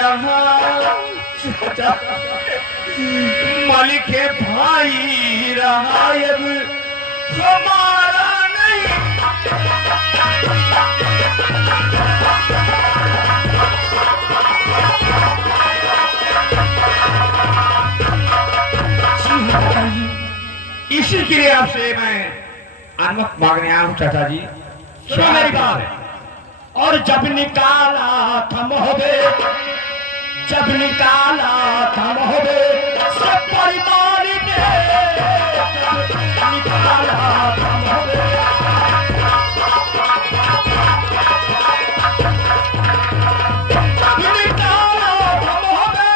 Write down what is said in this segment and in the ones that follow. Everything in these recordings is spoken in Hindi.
रहा मालिक है भाई रहा अब हमारा नहीं। इसी के लिए आपसे मैं अनुमति मांगने आया हूँ चाचा जी। सुनो मेरी बात। और जब निकाला था मोहबे, जब निकाला था मोहबे सब परिवार ने, निकाला था मोहबे निकाला था मोहबे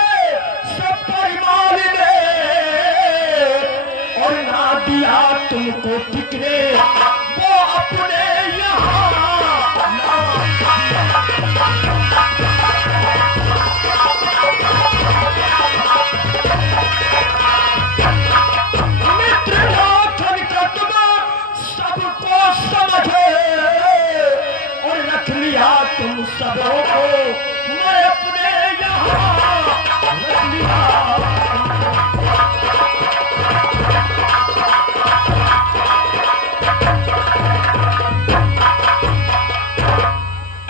सब परिवार ने, और ना दिया तुमको टिकने वो अपने यहाँ तुम सबों को मैं अपने यहाँ रख लिया।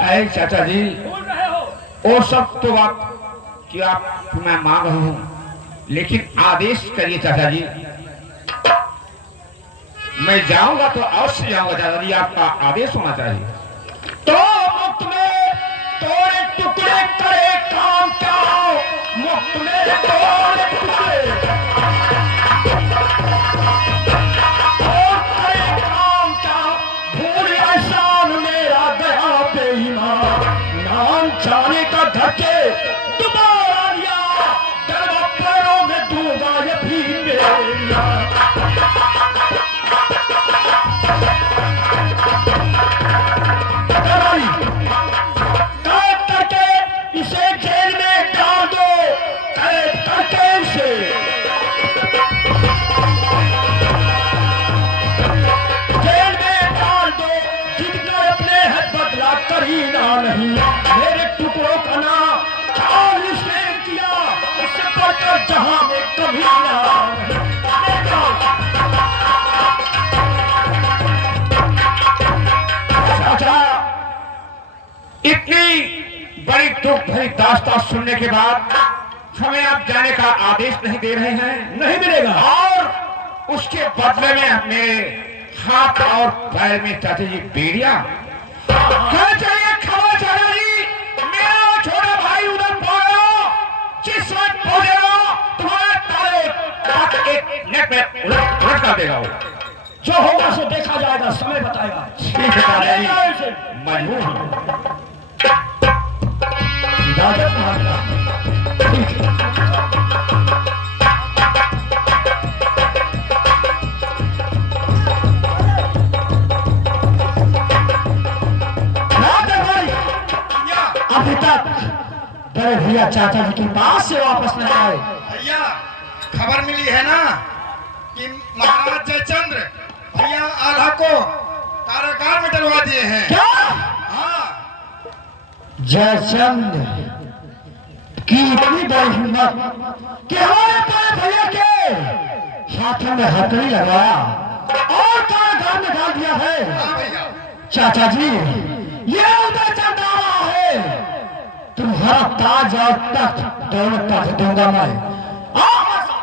ऐ चाचा जी बोल रहे हो वो सब तो बात कि आप मैं मांग रहा हूँ, लेकिन आदेश करिए चाचा जी। मैं जाऊंगा तो अवश्य जाऊंगा चाचा जी, आपका आदेश होना चाहिए। तो मुफ्त में तोड़े टुकड़े करे काम क्या, मुफ्त में तोड़े टुकड़े और करे काम क्या, भूल एहसान मेरा गया बेईमान, नाम जाने का धके दोबारा लिया, डरवा पैरों में डूबा ये भी मेरा। इसे जेल में डाल दो, कैद करके इसे जेल में डाल दो, जितना अपने हद बदला करीना नहीं, मेरे टुकड़ों का नाम चालीस ने किया, इससे बढ़कर जहां में कभी ना। चाचा इतनी बड़ी दुख भरी दास्तान सुनने के बाद हमें आप जाने का आदेश नहीं दे रहे हैं। नहीं मिलेगा। और उसके बदले में मेरे हाथ और पैर में चाचा जी बेड़िया चाहिए। खबर चाचा जी, मेरा छोटा भाई उधर पहुंचा, जिस वक्त पहुंचेगा तुम्हारे तारे एक नेट में उलट कर देगा। वो जो होगा सो देखा जाएगा, समय बताएगा। ठीक है चाचा जी, मजबूर हूं। इजाजत मांगता। ठीक है। अभी तक बड़े भैया चाचा जी के पास से वापस नहीं आए। भैया खबर मिली है ना कि महाराज जयचंद्र भैया आल्हा को कारागार में डलवा दिए हैं। क्या? हाँ। जयचंद की इतनी बड़ी हिम्मत कि हमारे बड़े भैया के हाथों में हथकड़ी लगाया और कारागार में डाल दिया है। हाँ भैया। चाचा जी, ये उदय चंद आ रहा है, तुम्हारा ताज और तख्त दोनों तख्त दूंगा मैं। आओ हमारे साथ।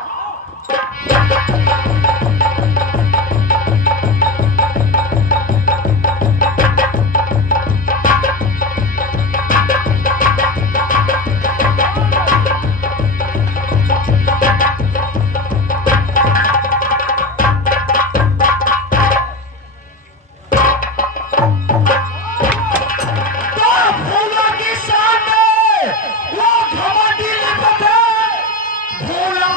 भोला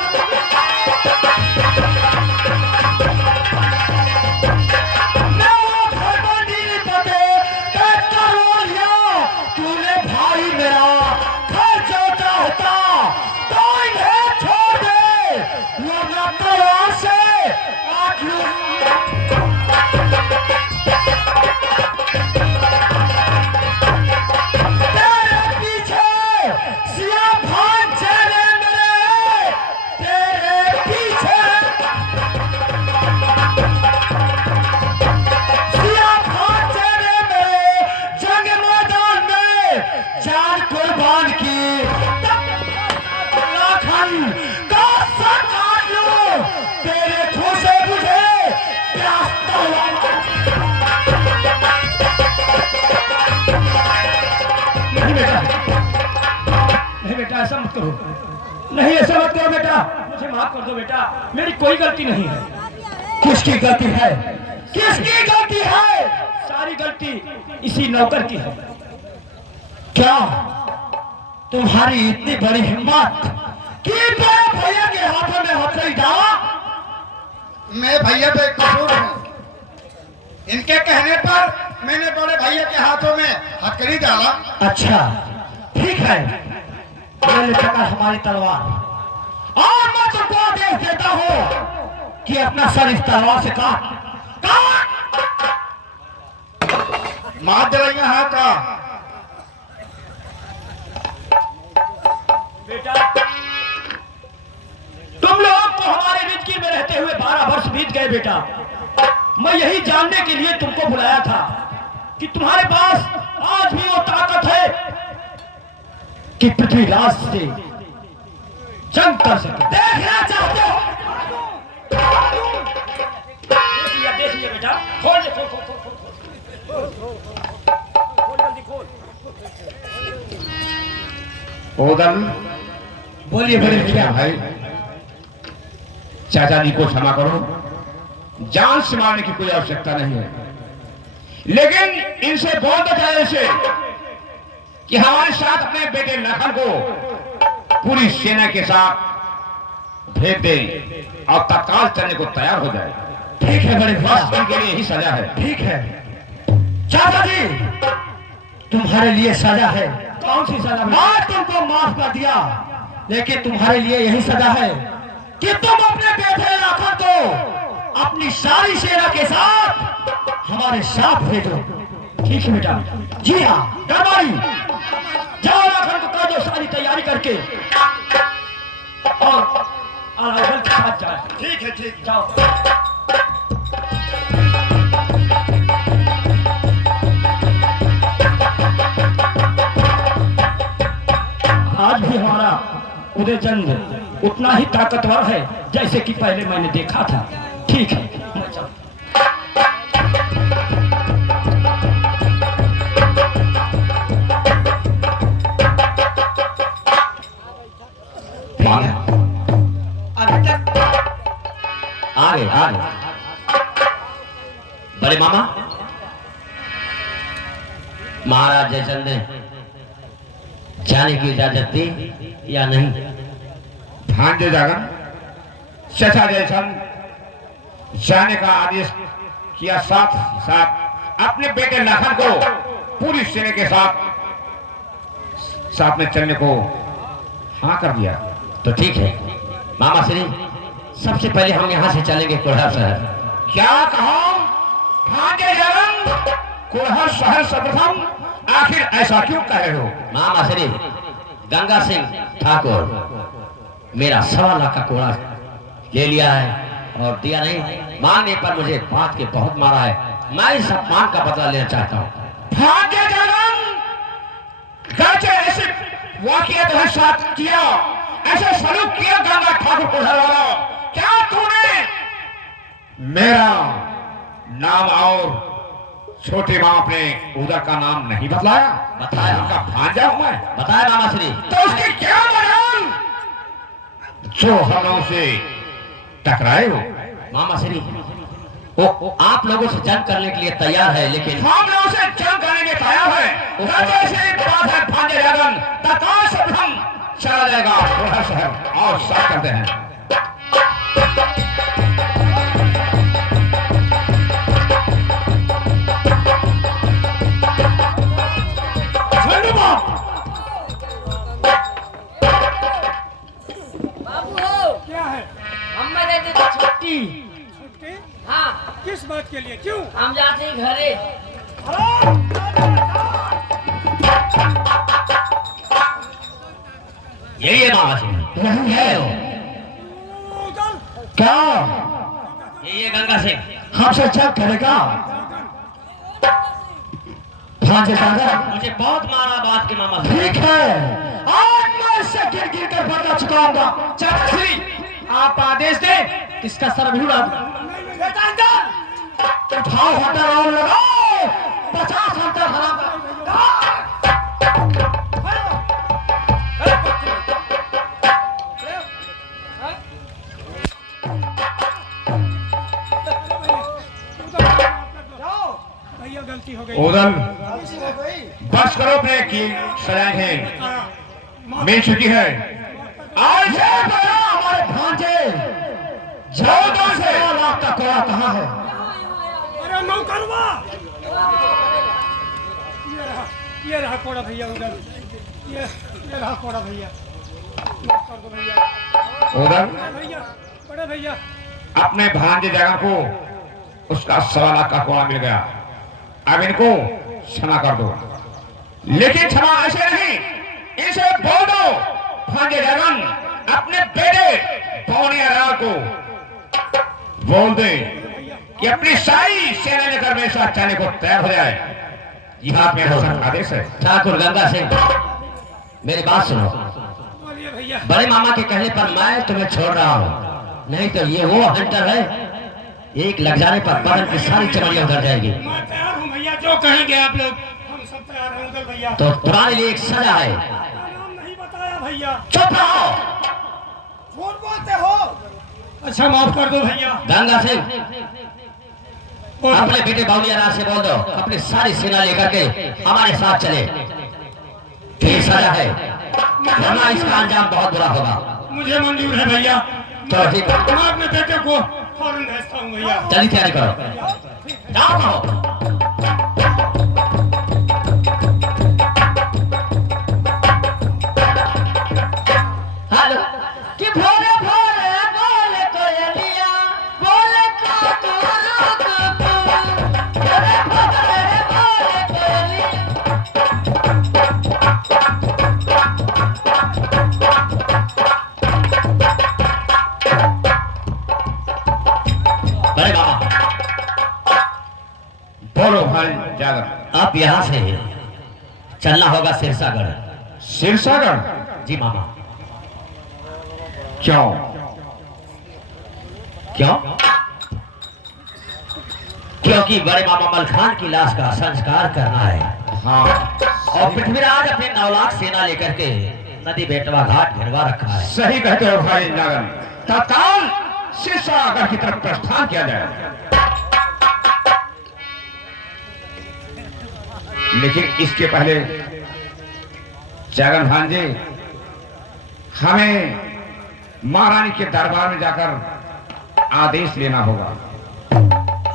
भाई कसम काट लो, तेरे खून से मुझे प्यास नहीं बेटा, नहीं बेटा, ऐसा मत करो, नहीं ऐसा मत करो बेटा, मुझे माफ कर दो बेटा, मेरी कोई गलती नहीं है। किसकी गलती है? किसकी गलती है? सारी गलती इसी नौकर की है। क्या तुम्हारी इतनी बड़ी हिम्मत कि मेरे भैया के हाथों में हथकड़ी डाला? मैं भैया पे कसूर हूँ, इनके कहने पर मैंने बड़े भैया के हाथों में हथकड़ी डाला। अच्छा ठीक है, मैंने पकड़ हमारी तलवार और मैं तुमको आदेश देता हूँ कि अपना सर इस तलवार से काट काट। मार जलाइए हाथ का। बेटा तुम लोग को हमारे बीच की में रहते हुए 12 वर्ष बीत गए बेटा। मैं यही जानने के लिए तुमको बुलाया था कि तुम्हारे पास आज भी वो ताकत है कि पृथ्वीराज से जंग कर सके। देखना चाहते हो? देख लिया बेटा, खोल दे, खोल खोल खोल खोल जल्दी खोल। ओदल बोलिए बड़े क्या भाई, चाचा जी को क्षमा करो, जान से मारने की कोई आवश्यकता नहीं है, लेकिन इनसे बोल दो चाहे से कि हमारे साथ अपने बेटे लखन को पूरी सेना के साथ भेज दें और तत्काल चलने को तैयार हो जाए। ठीक है बड़े बस भैया, इनके लिए यही सजा है। ठीक है चाचा जी, तुम्हारे लिए सजा है। कौन सी सजा? मैं तुमको माफ कर दिया, लेकिन तुम्हारे लिए यही सजा है कि तुम अपने बेटे लखन को अपनी सारी सेना के साथ हमारे साथ भेजो। ठीक है बेटा। जी हाँ दरबारी, जाओ लखन को कर दो सारी तैयारी करके और अलाउद्दीन के साथ जाओ। ठीक है, ठीक। जाओ। आज भी हमारा उदयचंद उतना ही ताकतवर है जैसे कि पहले मैंने देखा था। ठीक है मैं चलता हूं। अभी तक आ गए बड़े मामा। महाराज जयचंद ने जाने की इजाजत दी या नहीं? भांजे जागन चचा जयचंद जाने का आदेश किया, साथ साथ अपने बेटे लखन को पूरी सेना के साथ में चलने को हाँ कर दिया। तो ठीक है मामा श्री, सबसे पहले हम यहाँ से चलेंगे कुल्हार शहर। क्या कहो भांजे जागन, कुल्हार शहर सर्वप्रथम, आखिर ऐसा क्यों कह रहे हो? मामा श्री, गंगा सिंह ठाकुर मेरा 1.25 लाख का कोड़ा ले लिया है और दिया नहीं, मांगने पर मुझे बात के बहुत मारा है। मैं इस अपमान का बदला लेना चाहता हूँ। भाग्य जागन, गरचे ऐसे वाकया तुम्हारे साथ किया, ऐसे सलूक किया गंगा ठाकुर कुल्हार वाला, क्या तूने मेरा नाम और छोटे माँ अपने उधर का नाम नहीं बतलाया? बताया। उनका भांजा हूं मैं। बताया मामा श्री। तो उसकी क्या मजाल जो हम लोगों से टकराए हो? मामा श्री, वो आप लोगों से जंग करने के लिए तैयार है, लेकिन हम लोगों से जंग करने के तैयार है। जैसे बात है भांजे जागन, तत्काल से हम चला जाएगा कुल्हार शहर और साफ करते हैं। बाबू हो क्या है? हम मेरे दे दो छुट्टी। छुट्टी? हाँ किस बात के लिए? क्यों? हम जाते हैं घरे। यही है मामा श्री। नहीं है उदल, क्या? यही है गंगा सिंह। हमसे जंग करेगा? भांजे दादा, मुझे बहुत मारा बात के मामा से। ठीक है, आज मैं इससे गिर गिर कर बदला चुकाऊंगा। चाची आप आदेश दें इसका सर भी उड़ा दूं। बेटा उठाओ हटा राउंड लगाओ, 50 हंटर हरा भैया गलती हो गई। उधर बस करो अपने की सजाएं हैं मिल चुकी है। आज से बड़ा हमारे भांजे चौदह से 1.5 लाख का कोड़ा कहाँ है? अरे नौकरवा ये रहा कोड़ा भैया उधर, ये रहा कोड़ा भैया। माफ कर दो भैया। उधर भैया बड़े भैया अपने भांजे जगह को उसका 1.25 लाख का कोड़ा मिल गया। अब इनको क्षमा कर दो, लेकिन क्षमा ऐसे नहीं, इसे बोल दो भांजे जगन अपने बेटे पौनिया राव को बोल दे कि अपनी सारी सेना लेकर मेरे साथ जाने को तैयार हो जाए। यह आप मेरा आदेश है। ठाकुर गंगा सिंह, मेरी बात सुनो। बोलिए भैया। बड़े मामा के कहने पर मैं तुम्हें छोड़ रहा हूँ, नहीं तो ये वो हंटर है, एक लग जाने पर बदन की सारी चमड़ियां उधर जाएगी। मैं तैयार हूँ भैया, जो कहेंगे आप लोग हम सब तैयार हैं उधर भैया। तो तुम्हारे लिए एक सजा है। नाम नहीं बताया भैया। चुप रहो। झूठ बोलते हो। अच्छा माफ कर दो भैया। गंगा सिंह, अपने बेटे बाउलिया राज से बोल दो अपनी सारी सेना लेकर के हमारे साथ चले। ये सजा है, वरना इसका अंजाम बहुत बुरा होगा। मुझे मंजूर है भैया। तो ठीक है, मैं अपने बेटे को फौरन भेजता हूँ भैया। जल्दी तैयारी करो, जाओ कहो। हेलो कि भोरे भोरे बोले कोयलिया, बोले भोरे भोरे बोले कोयलिया। बड़े मामा, बोलो भाई जागर। आप यहाँ से चलना होगा सिरसागढ़। सिरसागढ़? जी मामा। क्यों? क्यों? क्योंकि बड़े मामा मलखान की लाश का संस्कार करना है। हाँ, और पृथ्वीराज अपने 9 लाख सेना लेकर के नदी बेटवा घाट घेरवा रखा है। सही कहते हो भाई जागर। तत्काल सिरसागढ़ की तरफ प्रस्थान किया जाए। लेकिन इसके पहले जागन भांजे, हमें महारानी के दरबार में जाकर आदेश लेना होगा।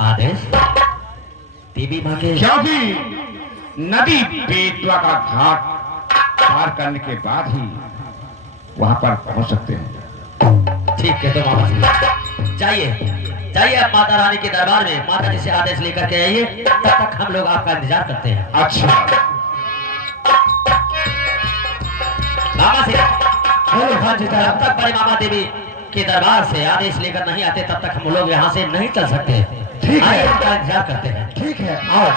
आदेश? देवी माँ के? क्योंकि नदी बेतवा का घाट पार करने के बाद ही वहां पर पहुंच सकते हैं। ठीक है, तो मामा जी जाइए, जाइए आप माता रानी के दरबार में माता जी से आदेश लेकर के आइए, तब तक हम लोग आपका इंतजार करते हैं। अच्छा, मामा से जब तक बड़े मामा देवी के दरबार से आदेश लेकर नहीं आते तब तक हम लोग यहाँ से नहीं चल सकते। ठीक है। आइए, आपका इंतजार करते हैं। ठीक है, आओ।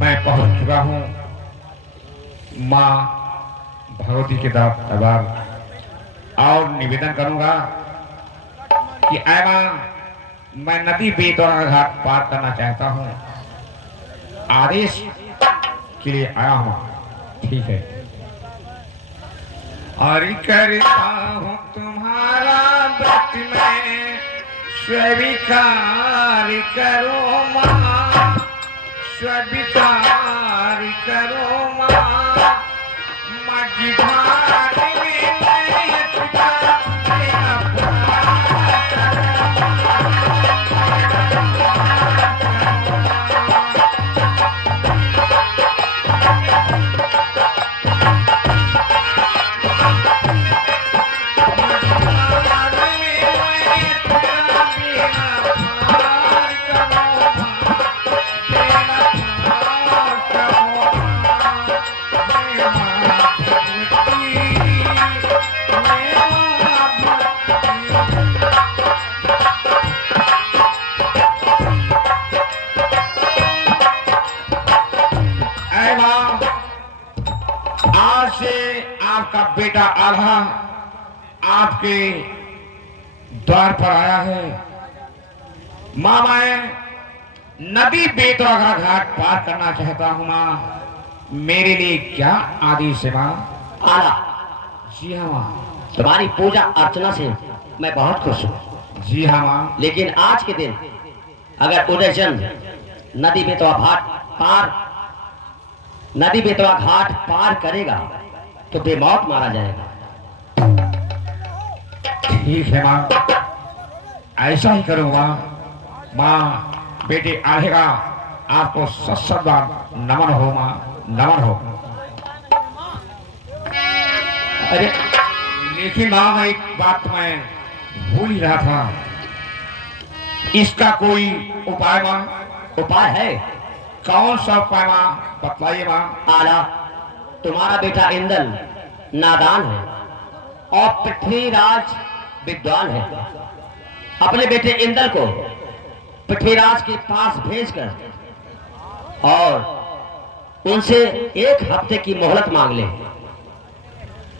मैं पहुंच चुका हूं माँ भगवती के दरबार और निवेदन करूंगा कि ऐ माँ, मैं नदी बेतवा का घाट पार करना चाहता हूं, आदेश के लिए आया हूं। ठीक है। और करता हूं तुम्हारा व्रत में स्वीकार करो माँ, स्वीकार करो माँ। मझधार में मैं तुझा आपका बेटा आल्हा आपके द्वार पर आया है। मां, मैं नदी बेतवा का घाट पार करना चाहता हूँ। माँ, मेरे लिए क्या आदेश है माँ? आला, जी हाँ माँ। तुम्हारी पूजा अर्चना से मैं बहुत खुश हूँ। जी हाँ माँ। लेकिन आज के दिन अगर उदयचंद नदी बेतवा घाट पार करेगा तो बेमौत मारा जाएगा। ठीक है माँ, ऐसा ही करूँगा। माँ, बेटे आएगा, आपको सत नमन हो माँ, नमन हो। अरे लेकिन माँ, मैं एक बात मैं भूल ही रहा था, इसका कोई उपाय माँ? उपाय है। कौन सा उपाय माँ, बतलाइए माँ। आला, तुम्हारा बेटा इंदल नादान है और पृथ्वीराज विद्वान है। अपने बेटे इंदल को पृथ्वीराज के पास भेजकर और उनसे 1 हफ्ते की मोहलत मांग ले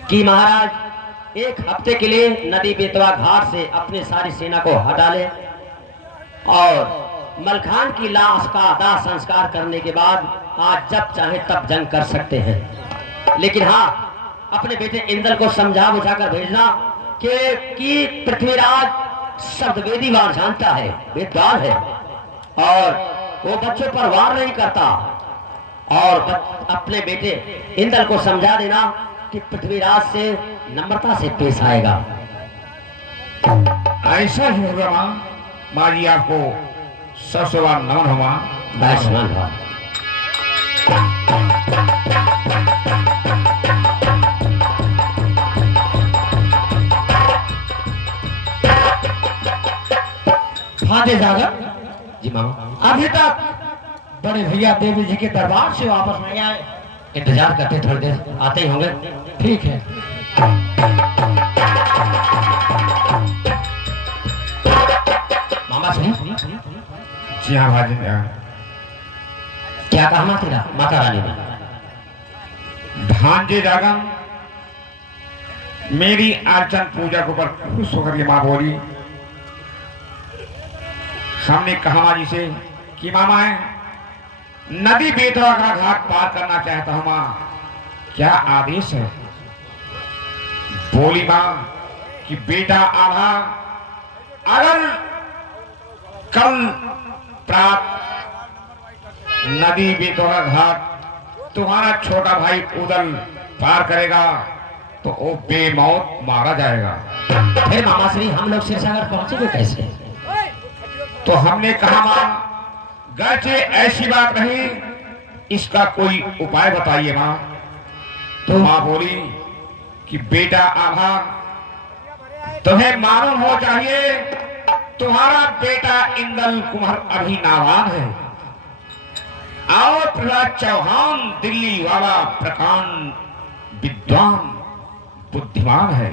कि महाराज 1 हफ्ते के लिए नदी बेतवा घाट से अपनी सारी सेना को हटा ले और मलखान की लाश का दाह संस्कार करने के बाद आज जब चाहे तब जंग कर सकते हैं। लेकिन हाँ, अपने बेटे इंदल को समझा बुझाकर भेजना कि पृथ्वीराज शब्द वेदीवार जानता है, विद्वान है और वो बच्चों पर वार नहीं करता। और अपने बेटे इंदल को समझा देना कि पृथ्वीराज से नम्रता से पेश आएगा। ऐसा ही होगा माँ। माँ जी, आपको सबसे बड़ा नमन हो माँ। वैष्णव भाव। भांजे जागर, जी मामा, अभी तक बड़े भैया देवी जी के दरबार से वापस नहीं आए। इंतजार करते, थोड़ी देर आते ही होंगे। ठीक है। मामा सुनिए, जी हाँ भाजी। क्या कहा माता रानी ने? भांजे जागम, मेरी अर्चन पूजा के ऊपर खुश होकर के माँ बोली। हमने कहा माँ जी से कि मामा है नदी बेतवा का घाट पार करना चाहता हूँ माँ, क्या आदेश है? बोली माँ कि बेटा आल्हा अगर कल प्रात नदी बेतवा घाट तुम्हारा छोटा भाई उदल पार करेगा तो वो बेमौत मारा जाएगा। फिर मामा श्री हम लोग सिरसागर पहुंचेंगे कैसे? तो हमने कहा माँ, गर्चे ऐसी बात नहीं, इसका कोई उपाय बताइए माँ। तो माँ बोली कि बेटा आभा, तुम्हें मालूम हो चाहिए तुम्हारा बेटा इंदल कुमार अभी नादान है और प्रहलाद चौहान दिल्ली वाला प्रकांड विद्वान बुद्धिमान है।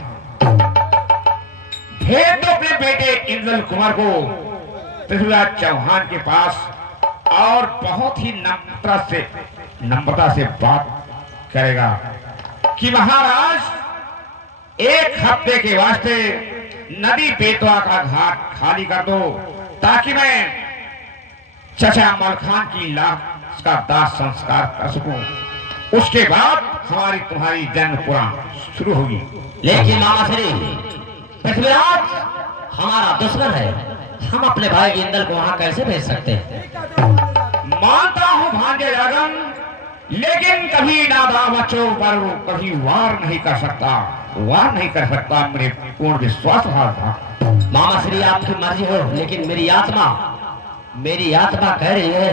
भेज दो अपने बेटे इंदल कुमार को पृथ्वीराज चौहान के पास और बहुत ही नम्रता से बात करेगा कि महाराज 1 हफ्ते के वास्ते नदी बेतवा का घाट खाली कर दो ताकि मैं चचा मलखान की लाश का दाह संस्कार कर सकूं। उसके बाद हमारी तुम्हारी जन्म पुराण शुरू होगी। लेकिन मामा श्री पृथ्वीराज हमारा दुश्मन है, हम अपने भाई इंदल को वहां कैसे भेज सकते हैं? मानता हूं भांजे रागन, लेकिन कभी नादा बच्चों पर कभी वार नहीं कर सकता, मेरे पूर्ण विश्वास था। मामा श्री आपकी मर्जी हो, लेकिन मेरी आत्मा कह रही है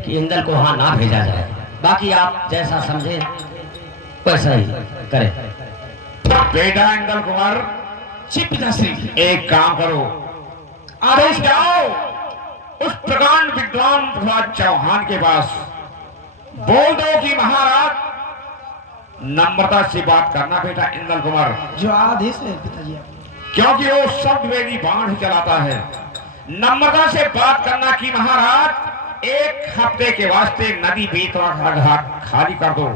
कि इंदल को वहां ना भेजा जाए। बाकी आप जैसा समझे वैसा ही करें। बेटा इंदल कुमार, जी पिताश्री। एक काम करो, आदेश जाओ उस प्रकांड विद्वान प्रहलाद चौहान के पास, बोल दो कि महाराज नम्रता से बात करना बेटा इंदल कुमार, जो आदेश है पिताजी। क्योंकि वो शब्द वेदी बाण ही चलाता है। नम्रता से बात करना कि महाराज 1 हफ्ते के वास्ते नदी बेतवा घाट खाली कर दो,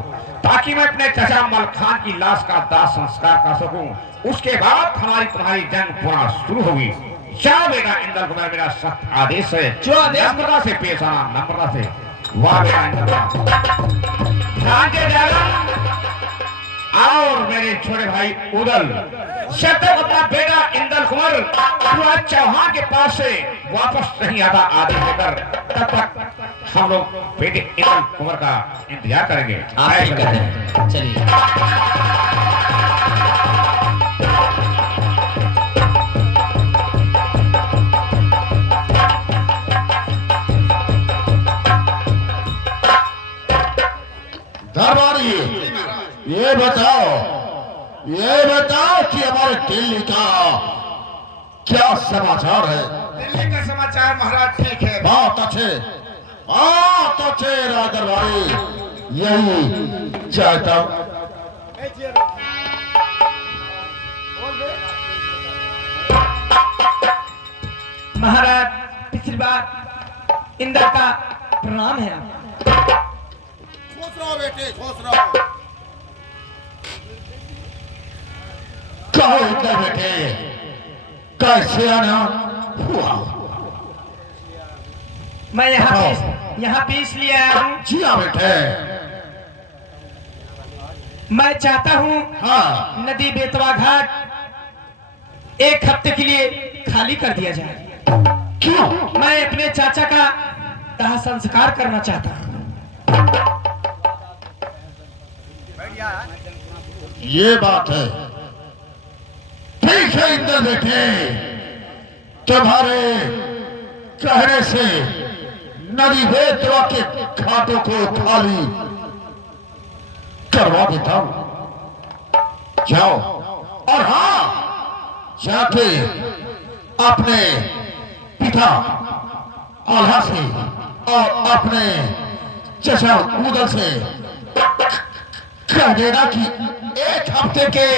ताकि मैं अपने चचा मलखान की लाश का दाह संस्कार कर सकूं। उसके बाद हमारी तुम्हारी जंग पुनः शुरू होगी। जाओ बेटा इंद्र कुमार, मेरा सख्त आदेश है। जो आदेश? नम्रता से पेश आना, नम्रता से। वाह बेटा इंद्र ध्यान से जाना। और मेरे छोटे भाई उदल, जब तक अपना बेटा इंद्र कुमार युवराज चौहान के पास से वापस नहीं आता आदेश लेकर, तब तक हम लोग बेटे इंद्र कुमार का इंतजार करेंगे। आप ठीक कहते हैं, चलिए। दरबारी, ये बताओ कि हमारे दिल्ली का क्या समाचार है? दिल्ली का समाचार महाराज ठीक है। बहुत अच्छे राज दरबारी, यही चाहता हूं। महाराज पिछली बार इंद्र का प्रणाम है आपको। खुश रहो बेटे, खुश रहो। कहो इधर बेटे, कैसे आना हुआ? मैं यहाँ पे इसलिए आया हूँ, जी हाँ बेटे। मैं चाहता हूँ हाँ, नदी बेतवा घाट 1 हफ्ते के लिए खाली कर दिया जाए। क्यों? मैं अपने चाचा का दाह संस्कार करना चाहता हूँ। ये बात है। ठीक है इंद्र बेटे, तुम्हारे कहने से नदी बेतवा के घाटों को खाली करवा देता हूं। जाओ, और हाँ, जाके अपने पिता आल्हा से और अपने चचा उदल से कह देना कि 1 हफ्ते के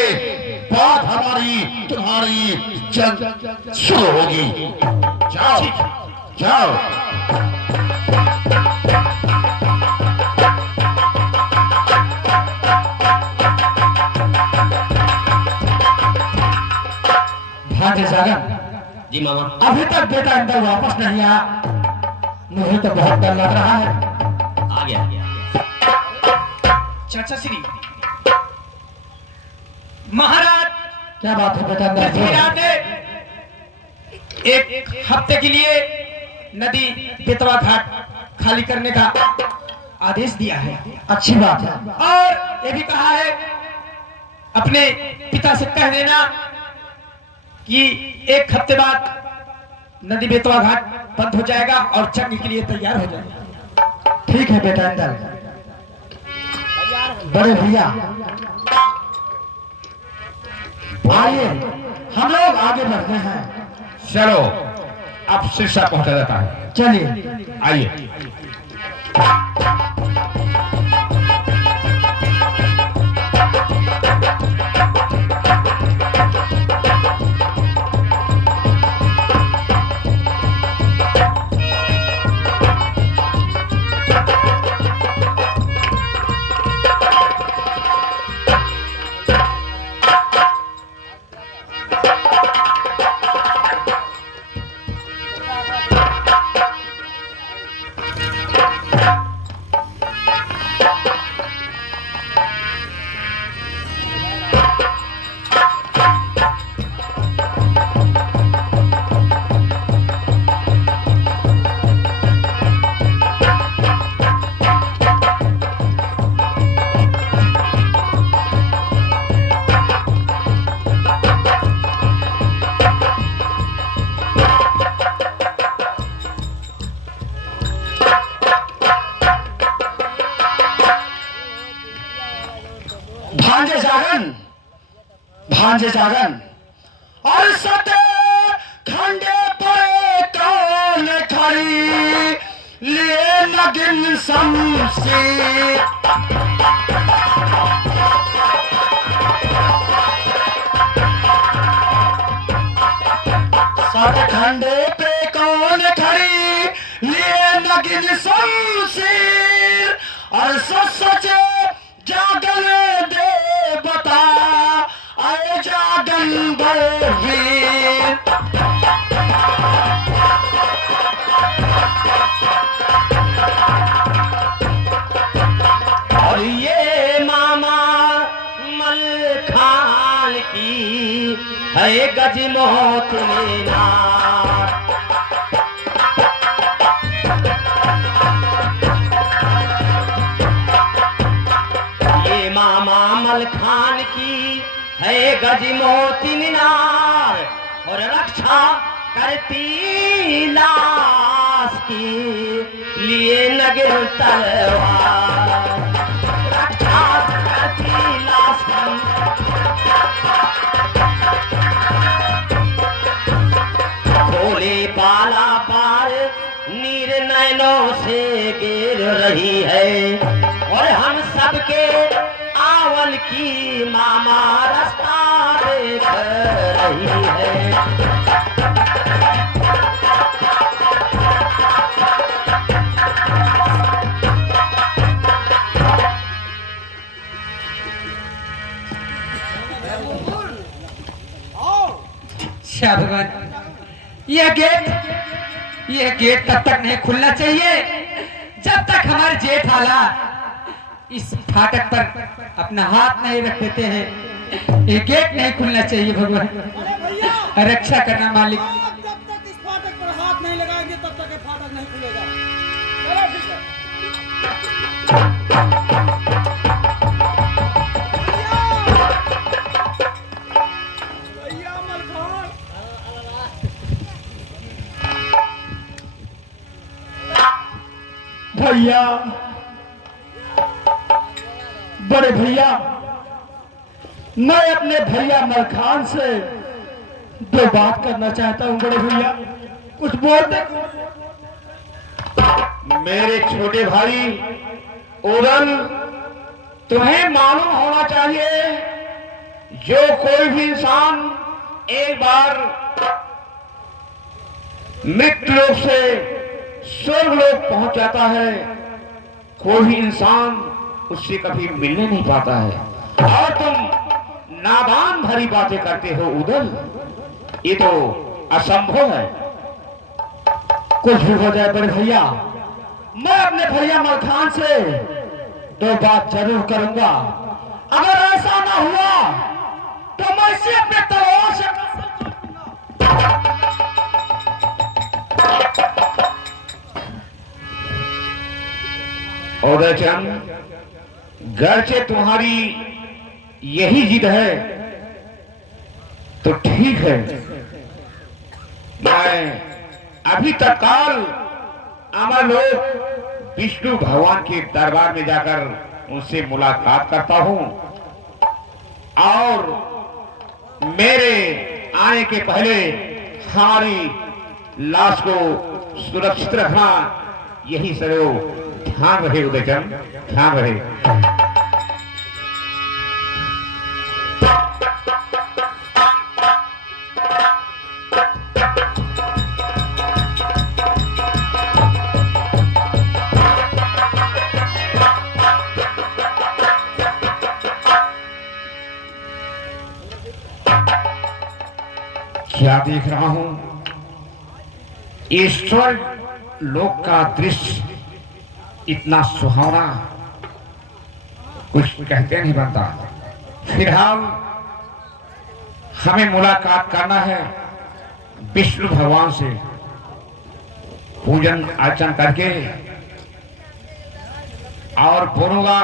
बाद हमारी तुम्हारी जंग शुरू होगी। जाओ, जाओ। भाग्य सागर, जी मामा। अभी तक बेटा इंद्र वापस नहीं आया, मुझे तो बहुत डर लग रहा है। आ गया। चाचा श्री महाराज, क्या बात है बेटा? पृथ्वीराज ने 1 हफ्ते के लिए नदी बेतवा घाट खाली करने का आदेश दिया है। अच्छी बात है। और ये भी कहा है अपने पिता से कह देना कि 1 हफ्ते बाद नदी बेतवा घाट बंद हो जाएगा और जंग के लिए तैयार हो जाएगा। ठीक है बेटा इंद्र। बड़े भैया, आइए हम लोग आगे बढ़ते हैं। चलो अब शीर्षा पहुंचा जाता है। चलिए, आइए। भांजे जागन और सते खंडे पर कौन खड़ी लिए नगिन समसी सत खंडे पे कौन जागिल शमशीर और सच जागल दे बता आए जागन वीर। और ये मामा मलखान की है गजमोत मीनार। ये मामा मलखान की है गजमोती मीनार और रक्षा करती लाश की लिए नगर तलवार। रक्षा करती लाश की खोले पाला पार नीर नैनों से गिर रही है और हम सबके आवन की मामा रास्ता देख रही है। अच्छा भगवान, यह गेट तब तक नहीं खुलना चाहिए जब तक हमारे जेठाला इस फाटक पर अपना हाथ नहीं रख देते हैं। ये गेट नहीं खुलना चाहिए भगवान, रक्षा करना मालिक। जब तक इस फाटक पर हाथ नहीं लगाएंगे तब तक ये फाटक नहीं खुलेगा। चलो ठीक है। भैया मलखान, भैया, बड़े भैया, मैं अपने भैया मलखान से दो बात करना चाहता हूँ। बड़े भैया कुछ बोल दे। मेरे छोटे भाई उदल, तुम्हें मालूम होना चाहिए जो कोई भी इंसान एक बार मृत्यु लोक से स्वर्ग लोक पहुंच जाता है, कोई भी इंसान उससे कभी मिलने नहीं पाता है। और तुम नादान भरी बातें करते हो उदल, ये तो असंभव है। कुछ भी हो जाए बड़े भैया, मैं अपने भैया मलखान से दो बात जरूर करूंगा। अगर ऐसा ना हुआ तो मैं इसे अपने तलवार से उदयचंद, गर्चे तुम्हारी यही जिद है तो ठीक है, मैं अभी तत्काल अमर लोक विष्णु भगवान के दरबार में जाकर उनसे मुलाकात करता हूं और मेरे आने के पहले हमारी लाश को सुरक्षित रखना, यही सदैव ध्यान रहे उदयचंद, ध्यान रहे। क्या देख रहा हूं? ईश्वर लोक का दृश्य इतना सुहावना कुछ कहते नहीं बनता। फिलहाल हमें मुलाकात करना है विष्णु भगवान से, पूजन अर्चन करके, और बोलूंगा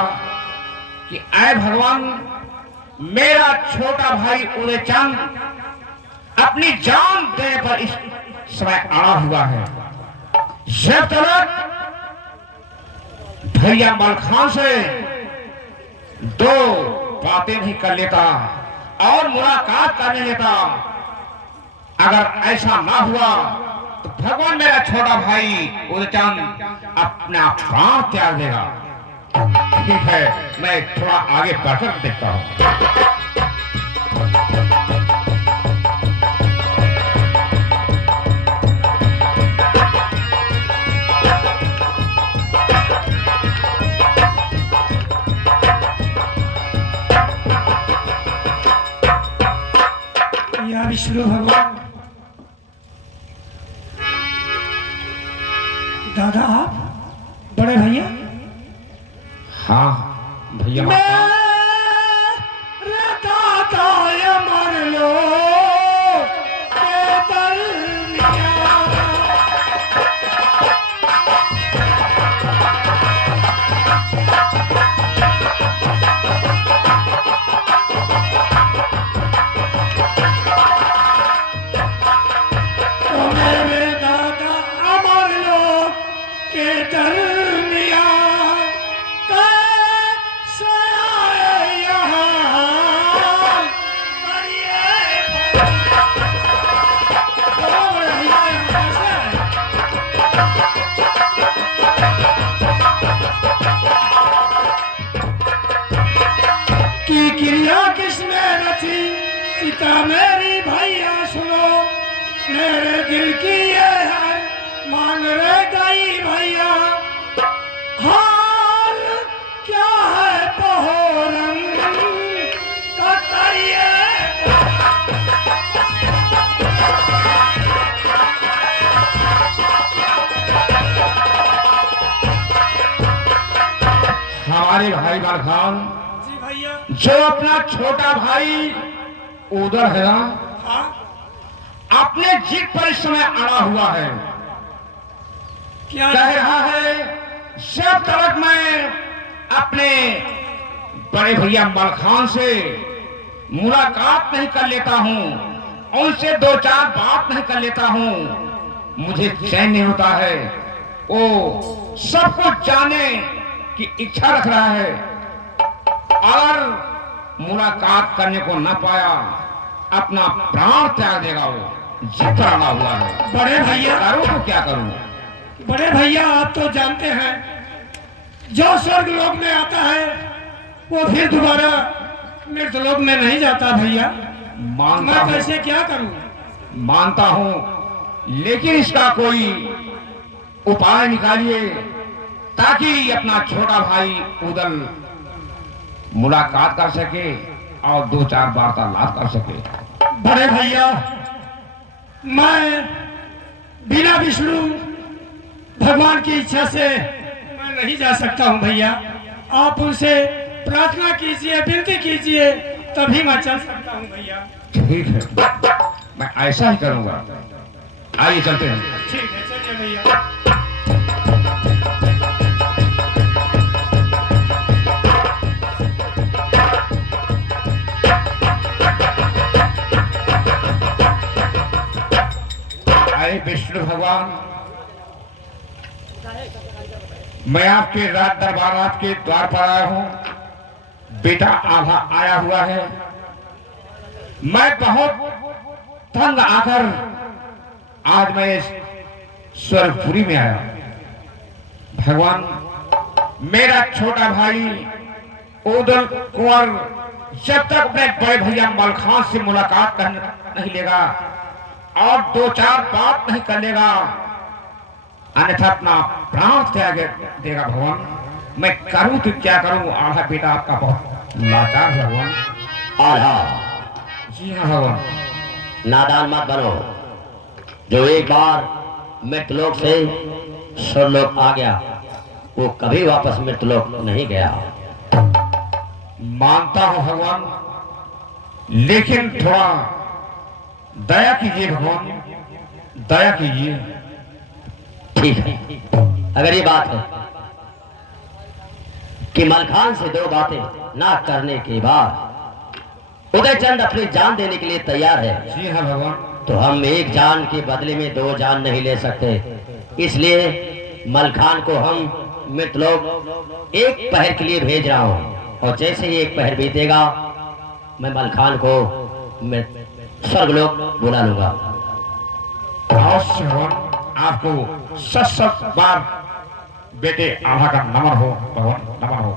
कि ऐ भगवान, मेरा छोटा भाई उदयचंद अपनी जान देने पर इस समय आना हुआ है। जब तक भैया मलखान से दो बातें नहीं कर लेता और मुलाकात करने लेता, अगर ऐसा ना हुआ तो भगवान मेरा छोटा भाई उदयचंद अपना प्राण त्याग देगा। ठीक है, मैं थोड़ा आगे बढ़कर देखता हूं। विष्णु भगवान। दादा आप बड़े भैया? हाँ भैया महाकाल। मेरे दादा अमर लो के दरमियाँ। तो मेरे दादा अमर लोग के दरमियाँ कैसे आए यहाँ? करिए बड़ा बड़ा भैया यहाँ कैसे आए? की क्रिया किसने रची सीता मेरी भैया सुनो, मेरे दिल की ये है मांग रे गई भैया। हाल क्या है पहोरन का करिए। हमारे भाई मलखान जी भैया। जो अपना छोटा भाई उधर है ना, हाँ अपने जिद पर इस समय अड़ा हुआ है। क्या कह रहा है जब तक मैं अपने बड़े भैया मलखान से मुलाकात नहीं कर लेता हूँ, उनसे दो चार बात नहीं कर लेता हूँ, मुझे चैन नहीं होता है। वो सब कुछ जाने की इच्छा रख रहा है और मुलाकात करने को न पाया अपना प्राण त्याग देगा। वो जिद पर अड़ा हुआ है। बड़े भैया, करूँ तो क्या करूँ? बड़े भैया आप तो जानते हैं जो स्वर्ग लोक में आता है वो फिर दोबारा मृत लोक में नहीं जाता भैया। मानता मैं हूँ, कैसे क्या करूं? मानता हूँ, लेकिन इसका कोई उपाय निकालिए ताकि अपना छोटा भाई उदल मुलाकात कर सके और दो चार वार्तालाप कर सके। बड़े भैया मैं बिना विष्णु भगवान की इच्छा से मैं नहीं जा सकता हूं भैया। आप उनसे प्रार्थना कीजिए, विनती कीजिए, तभी मैं चल सकता हूं भैया। ठीक है, मैं ऐसा ही करूंगा। आइए चलते हैं। ठीक है चलिए भैया। अरे विष्णु भगवान, मैं आपके राज दरबार आपके द्वार पर आया हूँ। बेटा आभा आया हुआ है। मैं बहुत तंग आकर आज मैं इस स्वर्गपुरी में आया। भगवान, मेरा छोटा भाई उदल कुंवर जब तक अपने बड़े भैया मलखान से मुलाकात नहीं लेगा और दो चार बात नहीं कर लेगा, अन्यथा अपना प्राण त्याग देगा। भगवान, मैं करूं तो क्या करूं? आधा बेटा आपका बहुत लाचार है भगवान। आधा जी हाँ भगवान। नादान मत बनो। जो एक बार मृतलोक से स्वर्गलोक आ गया वो कभी वापस मृतलोक नहीं गया। मानता हूं भगवान, लेकिन थोड़ा दया कीजिए भगवान, दया कीजिए। ठीक है, अगर ये बात है कि मलखान से दो बातें ना करने के बाद उदयचंद अपनी जान देने के लिए तैयार है, जी हाँ भगवान। तो हम एक जान के बदले में दो जान नहीं ले सकते। इसलिए मलखान को हम मृतलोक एक पहर के लिए भेज रहा हूँ, और जैसे ही एक पहर बीतेगा मैं मलखान को स्वर्गलोक बुला लूंगा। अवश्य भगवान, आपको सत सत बार बेटे आभा का नमन हो भगवान, नमन हो।